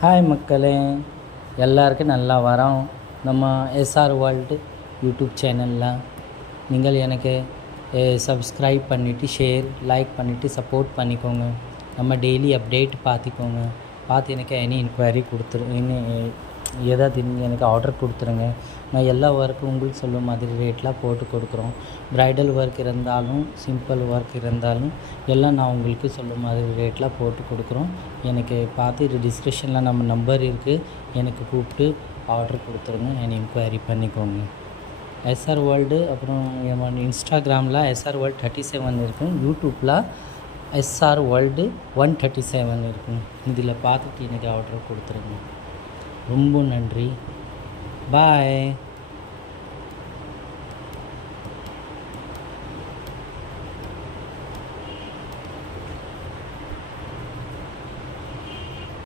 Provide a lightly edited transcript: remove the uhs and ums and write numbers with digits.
Hi மக்களே, எல்லாருக்கும் நல்லா வரோம். நம்ம எஸ்ஆர் வேர்ல்டு யூடியூப் சேனலில் நீங்கள் எனக்கு சப்ஸ்கிரைப் பண்ணிவிட்டு ஷேர் லைக் பண்ணிவிட்டு சப்போர்ட் பண்ணிக்கோங்க. நம்ம டெய்லி அப்டேட் பார்த்துக்கோங்க. பார்த்து எனக்கு எனி இன்கொயரி ஏதாவது எனக்கு ஆர்டர் கொடுத்துருங்க. நான் எல்லா ஒர்க்கும் உங்களுக்கு சொல்ல மாதிரி ரேட்லாம் போட்டு கொடுக்குறோம். ப்ரைடல் ஒர்க் இருந்தாலும் சிம்பிள் ஒர்க் இருந்தாலும் எல்லாம் நான் உங்களுக்கு சொல்ல மாதிரி ரேட்லாம் போட்டு கொடுக்குறோம். எனக்கு பார்த்து இது டிஸ்கிரிப்ஷனில் நம்ம நம்பர் இருக்குது, எனக்கு கூப்பிட்டு ஆர்டர் கொடுத்துருங்க. என்னை இன்கொயரி பண்ணிக்கோங்க. எஸ்ஆர் வேர்ல்டு அப்புறம் இன்ஸ்டாகிராமில் எஸ்ஆர் வேர்ல்டு 37 இருக்கும். யூடியூப்பில் எஸ்ஆர் வேர்ல்டு 137 இருக்கும். இதில் பார்த்துட்டு எனக்கு ஆர்டர் கொடுத்துருங்க. ரொம்ப நன்றி. பாய்.